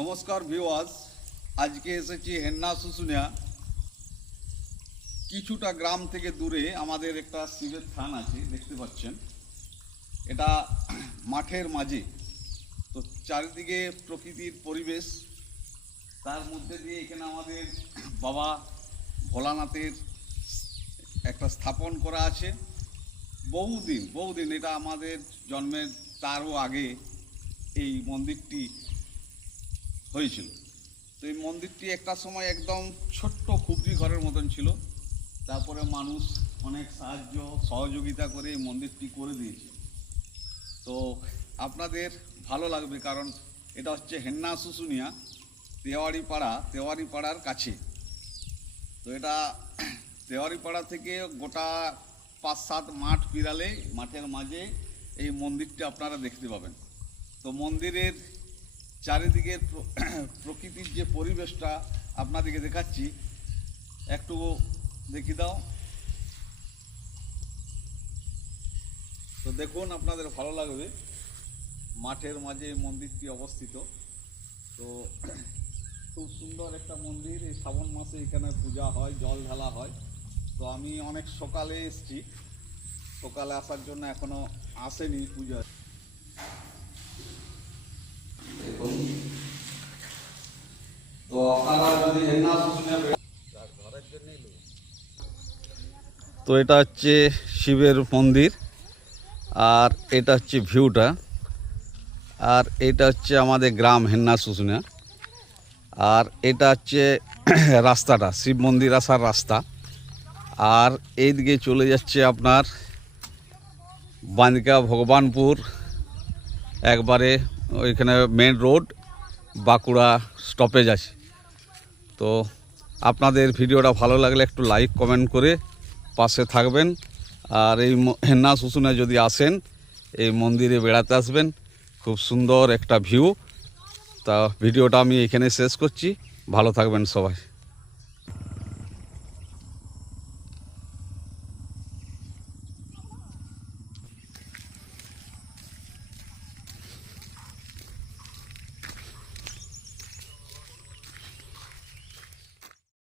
নমস্কার ভিউয়ার্স, আজকে এসেছি হেন্না শুশুনিয়া। কিছুটা গ্রাম থেকে দূরে আমাদের একটা শিবের স্থান আছে, দেখতে পাচ্ছেন। এটা মাঠের মাঝে, তো চারিদিকে প্রকৃতির পরিবেশ, তার মধ্যে দিয়ে এখানে আমাদের বাবা ভোলানাথের একটা স্থাপন করা আছে। বহুদিন এটা আমাদের জন্মের তারও আগে এই মন্দিরটি হয়েছিল। তো এই মন্দিরটি একটা সময় একদম ছোট্ট খুবজি ঘরের মতন ছিল, তারপরে মানুষ অনেক সাহায্য সহযোগিতা করে এই মন্দিরটি করে দিয়েছে। তো আপনাদের ভালো লাগবে, কারণ এটা হচ্ছে হেন্না শুশুনিয়া, তেওয়ারি পাড়ার কাছে। তো এটা তেওয়ারি পাড়া থেকে গোটা 5-7 মাঠ পিরালে মাঠের মাঝে এই মন্দিরটি আপনারা দেখতে পাবেন। তো মন্দিরের চারিদিকের প্রকৃতির যে পরিবেশটা আপনাদেরকে দেখাচ্ছি, একটু দেখি দাও। তো দেখুন, আপনাদের ভালো লাগবে। মাঠের মাঝে মন্দিরটি অবস্থিত। তো খুব সুন্দর একটা মন্দির। এই শ্রাবণ মাসে এখানে পূজা হয়, জল ঢালা হয়। তো আমি অনেক সকালে এসেছি, সকালে আসার জন্য এখনো আসেনি পূজা। তো আপনারা যদি হেন্না শুশুনিয়া ঘরের জন্যই। তো এটা হচ্ছে শিবের মন্দির, আর এটা হচ্ছে ভিউটা, আর এটা হচ্ছে আমাদের গ্রাম হেন্না শুশুনিয়া। আর এটা হচ্ছে রাস্তাটা, শিব মন্দির আসার রাস্তা। আর এইদিকে চলে যাচ্ছে আপনার বাঁদিকা ভগবানপুর, একবারে ওইখানে মেন রোড, বাঁকুড়া স্টপেজ আছে। তো আপনাদের ভিডিওটা ভালো লাগলে একটু লাইক কমেন্ট করে পাশে থাকবেন। আর এই হেন্না শুশুনিয়া যদি আসেন, এই মন্দিরে বেড়াতে আসবেন, খুব সুন্দর একটা ভিউ। তা ভিডিওটা আমি এখানে শেষ করছি। ভালো থাকবেন সবাই।